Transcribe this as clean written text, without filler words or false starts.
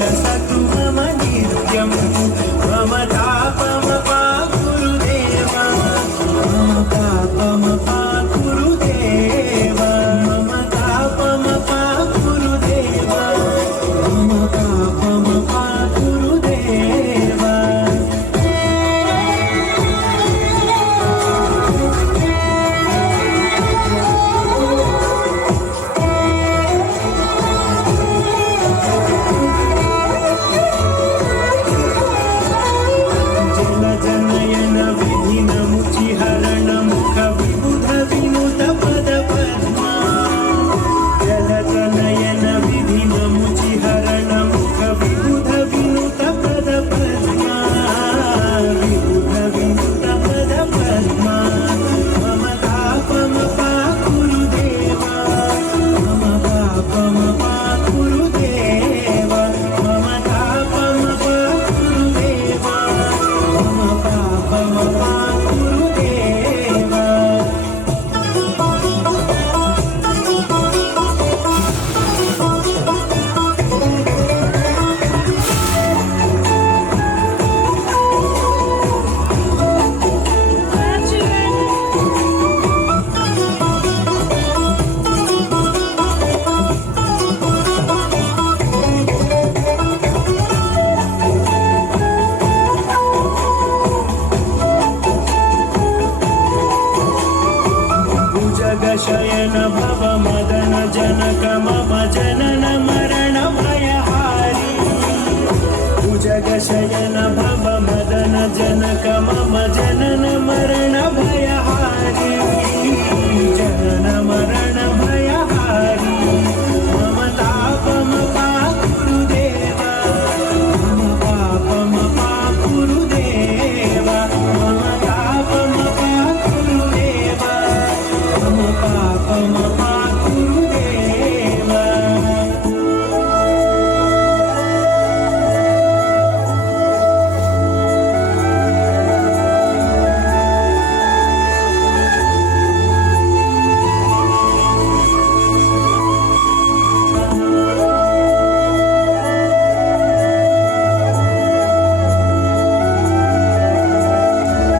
विलसतु मम नित्यं मम तापमपा गुरुदेव मम तापमपा गुरुदेव मम तापमपा गुरुदेव मम तापमपा गुरुदेव जनयन विधिन मुचिहरण मुख विबुध विनुत पद पद्मा जलतनयन विधिन मुचिहरण मुख विबुध विनुत पद पद्मा विबुध विनुत पद पद्मा मम तापमपा गुरुदेव मम तापमपा गुरुदेव मम तापमपा गुरुदेव मम पापमपा गुरुदेव भुजगशयन भव मदन जनक मम जनन मरण भयहारी भुजगशयन भव मदन जनक मम